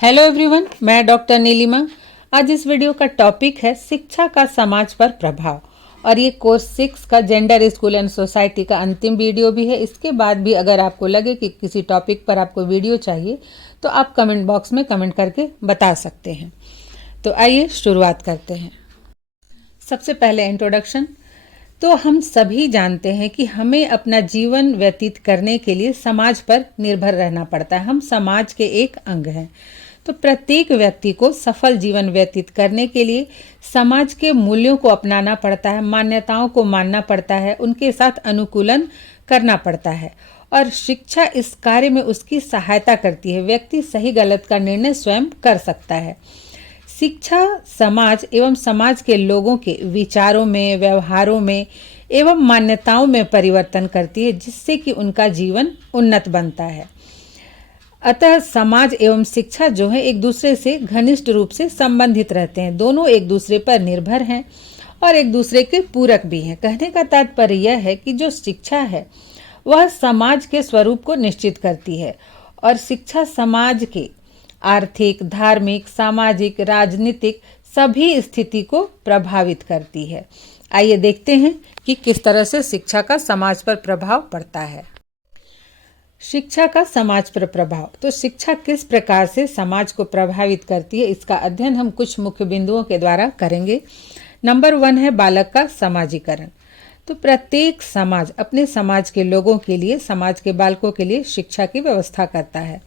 Hello everyone, मैं doctor Nilima. आज इस वीडियो का टॉपिक है शिक्षा का समाज पर प्रभाव और ये कोर्स 6 का जेंडर स्कूल एंड सोसाइटी का अंतिम वीडियो भी है। इसके बाद भी अगर आपको लगे कि किसी टॉपिक पर आपको वीडियो चाहिए तो आप कमेंट बॉक्स में कमेंट करके बता सकते हैं। तो आइए शुरुआत करते हैं। सबसे पहले इंट्रोडक्शन। तो हम सभी जानते हैं कि हमें अपना जीवन व्यतीत करने के लिए समाज पर निर्भर रहना पड़ता है। हम समाज के एक अंग हैं। तो प्रत्येक व्यक्ति को सफल जीवन व्यतीत करने के लिए समाज के मूल्यों को अपनाना पड़ता है, मान्यताओं को मानना पड़ता है, उनके साथ अनुकूलन करना पड़ता है और शिक्षा इस कार्य में उसकी सहायता करती है। व्यक्ति सही गलत का निर्णय स्वयं कर सकता है। शिक्षा समाज एवं समाज के लोगों के विचारों में, व्यवहारों में एवं मान्यताओं में परिवर्तन करती है, जिससे कि उनका जीवन उन्नत बनता है। अतः समाज एवं शिक्षा जो है एक दूसरे से घनिष्ठ रूप से संबंधित रहते हैं। दोनों एक दूसरे पर निर्भर हैं और एक दूसरे के पूरक भी हैं। कहने का तात्पर्य यह है कि जो शिक्षा है वह समाज के स्वरूप को निश्चित करती है और शिक्षा समाज के आर्थिक, धार्मिक, सामाजिक, राजनीतिक सभी स्थिति को प्रभावित करती है। आइए देखते हैं कि किस तरह से शिक्षा का समाज पर प्रभाव पड़ता है। शिक्षा का समाज पर प्रभाव। तो शिक्षा किस प्रकार से समाज को प्रभावित करती है, इसका अध्ययन हम कुछ मुख्य बिंदुओं के द्वारा करेंगे। नंबर 1 है बालक का समाजीकरण। तो प्रत्येक समाज अपने समाज के लोगों के लिए, समाज के बालकों के लिए शिक्षा की व्यवस्था करता है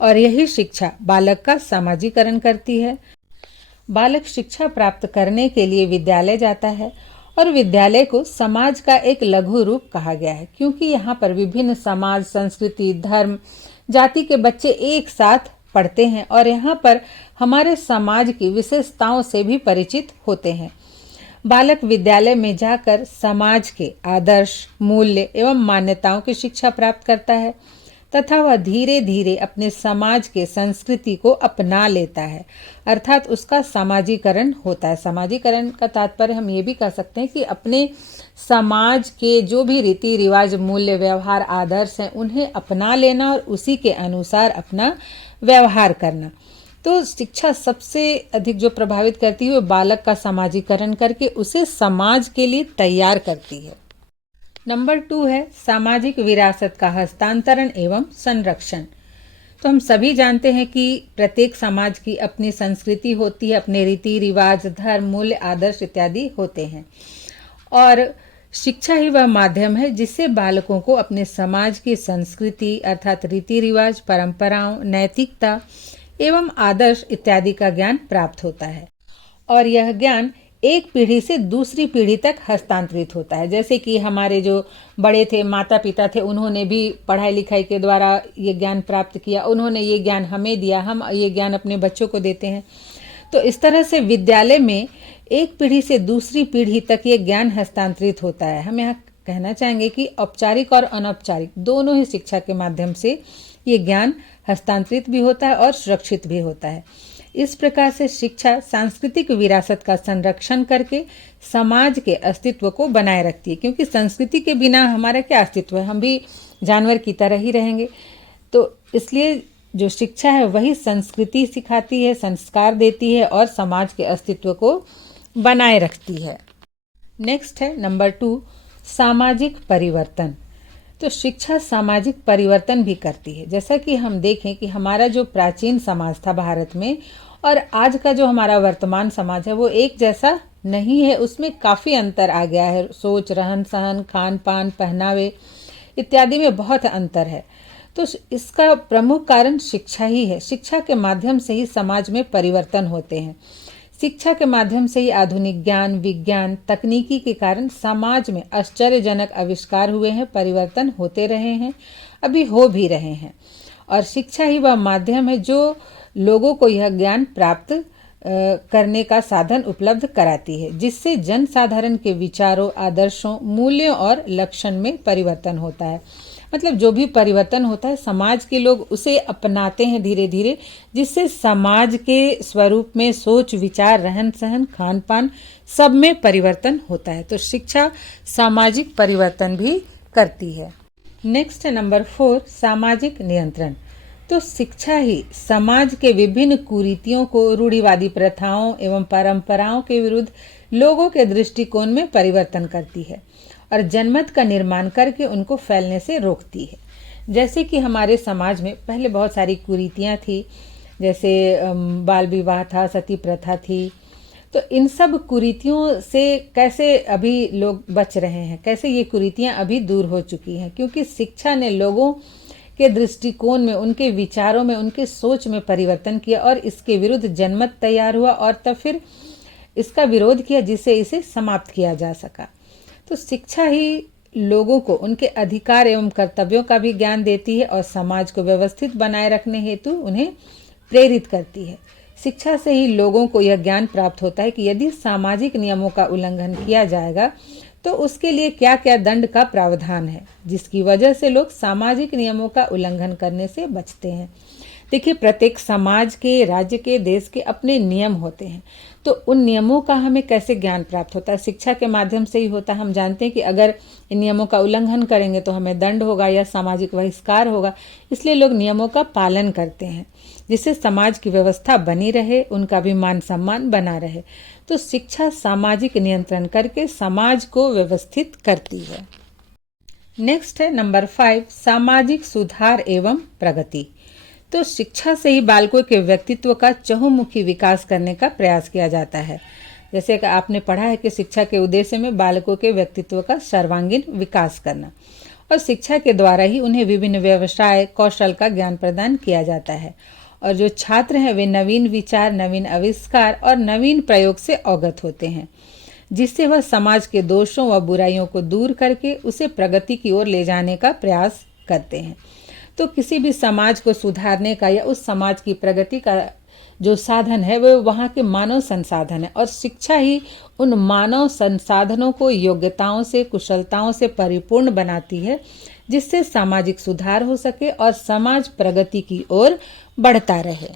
और यही शिक्षा बालक का समाजीकरण करती है। बालक शिक्षा प्राप्त करने के लिए विद्यालय जाता है और विद्यालय को समाज का एक लघु रूप कहा गया है, क्योंकि यहाँ पर विभिन्न समाज, संस्कृति, धर्म, जाति के बच्चे एक साथ पढ़ते हैं और यहाँ पर हमारे समाज की विशेषताओं से भी परिचित होते हैं। बालक विद्यालय में जाकर समाज के आदर्श, मूल्य एवं मान्यताओं की शिक्षा प्राप्त करता है तथा वह धीरे धीरे अपने समाज के संस्कृति को अपना लेता है, अर्थात उसका समाजीकरण होता है। समाजीकरण का तात्पर्य हम ये भी कह सकते हैं कि अपने समाज के जो भी रीति रिवाज, मूल्य, व्यवहार, आदर्श हैं उन्हें अपना लेना और उसी के अनुसार अपना व्यवहार करना। तो शिक्षा सबसे अधिक जो प्रभावित करती है वो बालक का समाजीकरण करके उसे समाज के लिए तैयार करती है। नंबर 2 है सामाजिक विरासत का हस्तांतरण एवं संरक्षण। तो हम सभी जानते हैं कि प्रत्येक समाज की अपनी संस्कृति होती है, अपने रीति रिवाज, धर्म, मूल्य, आदर्श इत्यादि होते हैं और शिक्षा ही वह माध्यम है जिससे बालकों को अपने समाज की संस्कृति अर्थात रीति रिवाज, परंपराओं, नैतिकता एवं आदर्श इत्यादि का ज्ञान प्राप्त होता है और यह ज्ञान एक पीढ़ी से दूसरी पीढ़ी तक हस्तांतरित होता है। जैसे कि हमारे जो बड़े थे, माता पिता थे, उन्होंने भी पढ़ाई लिखाई के द्वारा ये ज्ञान प्राप्त किया, उन्होंने ये ज्ञान हमें दिया, हम ये ज्ञान अपने बच्चों को देते हैं। तो इस तरह से विद्यालय में एक पीढ़ी से दूसरी पीढ़ी तक ये ज्ञान हस्तांतरित होता है। हम यहाँ कहना चाहेंगे कि औपचारिक और अनौपचारिक दोनों ही शिक्षा के माध्यम से ये ज्ञान हस्तांतरित भी होता है और सुरक्षित भी होता है। इस प्रकार से शिक्षा सांस्कृतिक विरासत का संरक्षण करके समाज के अस्तित्व को बनाए रखती है, क्योंकि संस्कृति के बिना हमारा क्या अस्तित्व है, हम भी जानवर की तरह ही रहेंगे। तो इसलिए जो शिक्षा है वही संस्कृति सिखाती है, संस्कार देती है और समाज के अस्तित्व को बनाए रखती है। नेक्स्ट है नंबर 2 सामाजिक परिवर्तन। तो शिक्षा सामाजिक परिवर्तन भी करती है। जैसा कि हम देखें कि हमारा जो प्राचीन समाज था भारत में और आज का जो हमारा वर्तमान समाज है वो एक जैसा नहीं है, उसमें काफ़ी अंतर आ गया है। सोच, रहन सहन, खान पान, पहनावे इत्यादि में बहुत अंतर है। तो इसका प्रमुख कारण शिक्षा ही है। शिक्षा के माध्यम से ही समाज में परिवर्तन होते हैं। शिक्षा के माध्यम से ही आधुनिक ज्ञान, विज्ञान, तकनीकी के कारण समाज में आश्चर्यजनक आविष्कार हुए हैं, परिवर्तन होते रहे हैं, अभी हो भी रहे हैं और शिक्षा ही वह माध्यम है जो लोगों को यह ज्ञान प्राप्त करने का साधन उपलब्ध कराती है, जिससे जन साधारण के विचारों, आदर्शों, मूल्यों और लक्षण में परिवर्तन होता है। मतलब जो भी परिवर्तन होता है समाज के लोग उसे अपनाते हैं धीरे धीरे, जिससे समाज के स्वरूप में सोच, विचार, रहन सहन, खान पान सब में परिवर्तन होता है। तो शिक्षा सामाजिक परिवर्तन भी करती है। नेक्स्ट है नंबर 4 सामाजिक नियंत्रण। तो शिक्षा ही समाज के विभिन्न कुरीतियों को, रूढ़िवादी प्रथाओं एवं परंपराओं के विरुद्ध लोगों के दृष्टिकोण में परिवर्तन करती है और जनमत का निर्माण करके उनको फैलने से रोकती है। जैसे कि हमारे समाज में पहले बहुत सारी कुरीतियाँ थी, जैसे बाल विवाह था, सती प्रथा थी। तो इन सब कुरीतियों से कैसे अभी लोग बच रहे हैं, कैसे ये कुरीतियाँ अभी दूर हो चुकी हैं? क्योंकि शिक्षा ने लोगों के दृष्टिकोण में, उनके विचारों में, उनके सोच में परिवर्तन किया और इसके विरुद्ध जनमत तैयार हुआ और तब फिर इसका विरोध किया, जिससे इसे समाप्त किया जा सका। तो शिक्षा ही लोगों को उनके अधिकार एवं कर्तव्यों का भी ज्ञान देती है और समाज को व्यवस्थित बनाए रखने हेतु उन्हें प्रेरित करती है। शिक्षा से ही लोगों को यह ज्ञान प्राप्त होता है कि यदि सामाजिक नियमों का उल्लंघन किया जाएगा तो उसके लिए क्या क्या दंड का प्रावधान है, जिसकी वजह से लोग सामाजिक नियमों का उल्लंघन करने से बचते हैं। देखिए, प्रत्येक समाज के, राज्य के, देश के अपने नियम होते हैं। तो उन नियमों का हमें कैसे ज्ञान प्राप्त होता है? शिक्षा के माध्यम से ही होता है। हम जानते हैं कि अगर इन नियमों का उल्लंघन करेंगे तो हमें दंड होगा या सामाजिक बहिष्कार होगा, इसलिए लोग नियमों का पालन करते हैं, जिससे समाज की व्यवस्था बनी रहे, उनका भी मान सम्मान बना रहे। तो शिक्षा सामाजिक नियंत्रण करके समाज को व्यवस्थित करती है। नेक्स्ट है नंबर 5, सामाजिक सुधार एवं प्रगति। तो शिक्षा से ही बालकों के व्यक्तित्व का चहुमुखी विकास करने का प्रयास किया जाता है। जैसे कि आपने पढ़ा है कि शिक्षा के उद्देश्य में बालकों के व्यक्तित्व का सर्वांगीण विकास करना, और शिक्षा के द्वारा ही उन्हें विभिन्न व्यवसाय, कौशल का ज्ञान प्रदान किया जाता है। और जो छात्र हैं वे नवीन विचार, नवीन आविष्कार और नवीन प्रयोग से अवगत होते हैं, जिससे वह समाज के दोषों व बुराइयों को दूर करके उसे प्रगति की ओर ले जाने का प्रयास करते हैं। तो किसी भी समाज को सुधारने का या उस समाज की प्रगति का जो साधन है वो वहाँ के मानव संसाधन है, और शिक्षा ही उन मानव संसाधनों को योग्यताओं से, कुशलताओं से परिपूर्ण बनाती है, जिससे सामाजिक सुधार हो सके और समाज प्रगति की ओर बढ़ता रहे।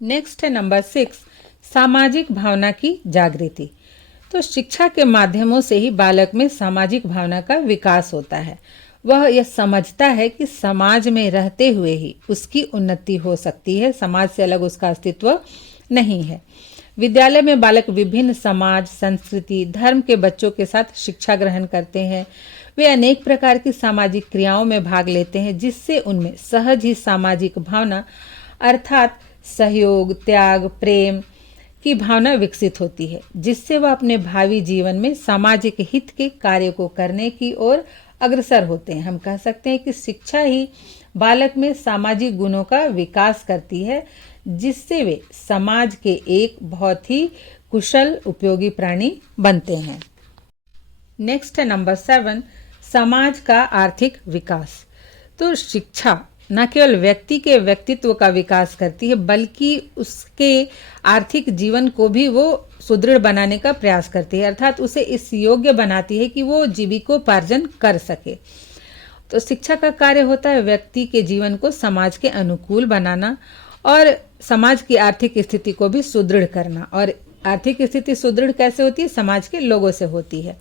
नेक्स्ट है नंबर 6, सामाजिक भावना की जागृति। तो शिक्षा के माध्यमों से ही बालक में सामाजिक भावना का विकास होता है। वह यह समझता है कि समाज में रहते हुए ही उसकी उन्नति हो सकती है, समाज से अलग उसका अस्तित्व नहीं है। विद्यालय में बालक विभिन्न समाज, संस्कृति, धर्म के बच्चों के साथ शिक्षा ग्रहण करते हैं। वे अनेक प्रकार की सामाजिक क्रियाओं में भाग लेते हैं, जिससे उनमें सहज ही सामाजिक भावना अर्थात सहयोग, त्याग, प्रेम की भावना विकसित होती है, जिससे वह अपने भावी जीवन में सामाजिक हित के कार्य को करने की ओर अग्रसर होते हैं। हम कह सकते हैं कि शिक्षा ही बालक में सामाजिक गुणों का विकास करती है, जिससे वे समाज के एक बहुत ही कुशल, उपयोगी प्राणी बनते हैं। नेक्स्ट है नंबर 7, समाज का आर्थिक विकास। तो शिक्षा न केवल व्यक्ति के व्यक्तित्व का विकास करती है, बल्कि उसके आर्थिक जीवन को भी वो सुदृढ़ बनाने का प्रयास करती है, अर्थात उसे इस योग्य बनाती है कि वो जीविकोपार्जन कर सके। तो शिक्षा का कार्य होता है व्यक्ति के जीवन को समाज के अनुकूल बनाना और समाज की आर्थिक स्थिति को भी सुदृढ़ करना। और आर्थिक स्थिति सुदृढ़ कैसे होती है? समाज के लोगों से होती है।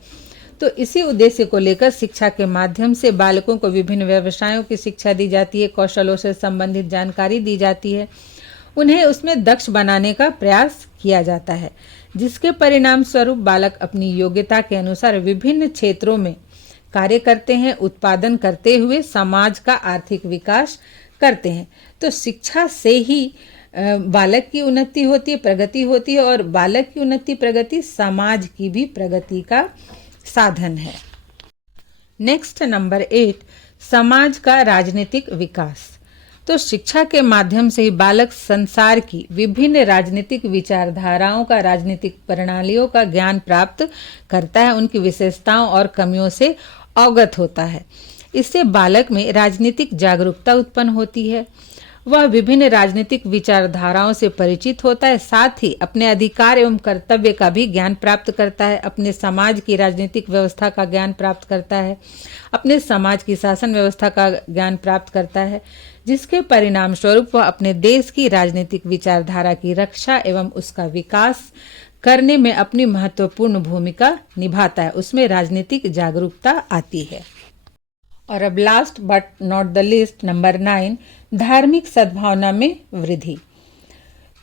तो इसी उद्देश्य को लेकर शिक्षा के माध्यम से बालकों को विभिन्न व्यवसायों की शिक्षा दी जाती है, कौशलों से संबंधित जानकारी दी जाती है, उन्हें उसमें दक्ष बनाने का प्रयास किया जाता है, जिसके परिणाम स्वरूप बालक अपनी योग्यता के अनुसार विभिन्न क्षेत्रों में कार्य करते हैं, उत्पादन करते हुए समाज का आर्थिक विकास करते हैं। तो शिक्षा से ही बालक की उन्नति होती है, प्रगति होती है, और बालक की उन्नति, प्रगति समाज की भी प्रगति का साधन है। नेक्स्ट नंबर 8, समाज का राजनीतिक विकास। तो शिक्षा के माध्यम से ही बालक संसार की विभिन्न राजनीतिक विचारधाराओं का, राजनीतिक प्रणालियों का ज्ञान प्राप्त करता है, उनकी विशेषताओं और कमियों से अवगत होता है। इससे बालक में राजनीतिक जागरूकता उत्पन्न होती है। वह विभिन्न राजनीतिक विचारधाराओं से परिचित होता है, साथ ही अपने अधिकार एवं कर्तव्य का भी ज्ञान प्राप्त करता है, अपने समाज की राजनीतिक व्यवस्था का ज्ञान प्राप्त करता है, अपने समाज की शासन व्यवस्था का ज्ञान प्राप्त करता है, जिसके परिणाम स्वरूप वह अपने देश की राजनीतिक विचारधारा की रक्षा एवं उसका विकास करने में अपनी महत्वपूर्ण भूमिका निभाता है। उसमें राजनीतिक जागरूकता आती है। और अब last but not the least, number 9, धार्मिक सद्भावना में वृद्धि।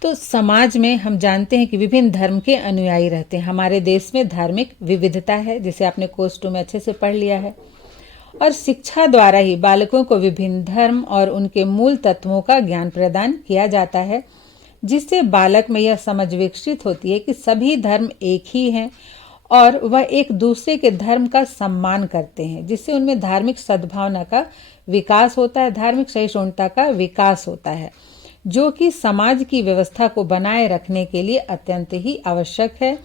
तो समाज में हम जानते हैं कि विभिन्न धर्म के अनुयायी रहते हैं। हमारे देश में धार्मिक विविधता है, जिसे आपने कोर्स 2 में अच्छे से पढ़ लिया है। और शिक्षा द्वारा ही बालकों को विभिन्न धर्म और उनके मूल तत्वों का ज्ञान प्रदान किया जाता है, जिससे बालक में यह समझ विकसित होती है कि सभी धर्म एक ही हैं और वह एक दूसरे के धर्म का सम्मान करते हैं, जिससे उनमें धार्मिक सद्भावना का विकास होता है, धार्मिक सहिष्णुता का विकास होता है, जो कि समाज की व्यवस्था को बनाए रखने के लिए अत्यंत ही आवश्यक है।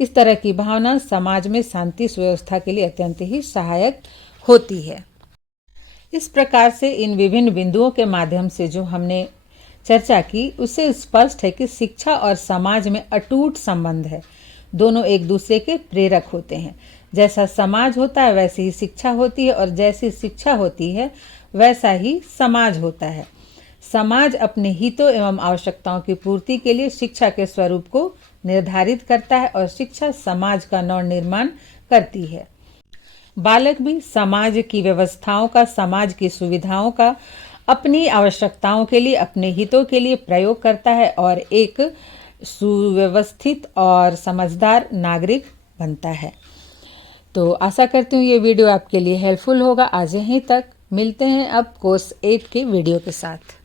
इस तरह की भावना समाज में शांति सुव्यवस्था के लिए अत्यंत ही सहायक होती है। इस प्रकार से इन विभिन्न बिंदुओं के माध्यम से जो हमने चर्चा की, उससे स्पष्ट है कि शिक्षा और समाज में अटूट संबंध है। दोनों एक दूसरे के प्रेरक होते हैं। जैसा समाज होता है वैसी ही शिक्षा होती है, और जैसी शिक्षा होती है वैसा ही समाज होता है। समाज अपने हितों एवं आवश्यकताओं की पूर्ति के लिए शिक्षा के स्वरूप को निर्धारित करता है, और शिक्षा समाज का नवनिर्माण करती है। बालक भी समाज की व्यवस्थाओं का, समाज की सुविधाओं का अपनी आवश्यकताओं के लिए, अपने हितों के लिए प्रयोग करता है और एक सुव्यवस्थित और समझदार नागरिक बनता है। तो आशा करती हूँ ये वीडियो आपके लिए हेल्पफुल होगा। आज यहीं तक, मिलते हैं अब कोर्स 8 के वीडियो के साथ।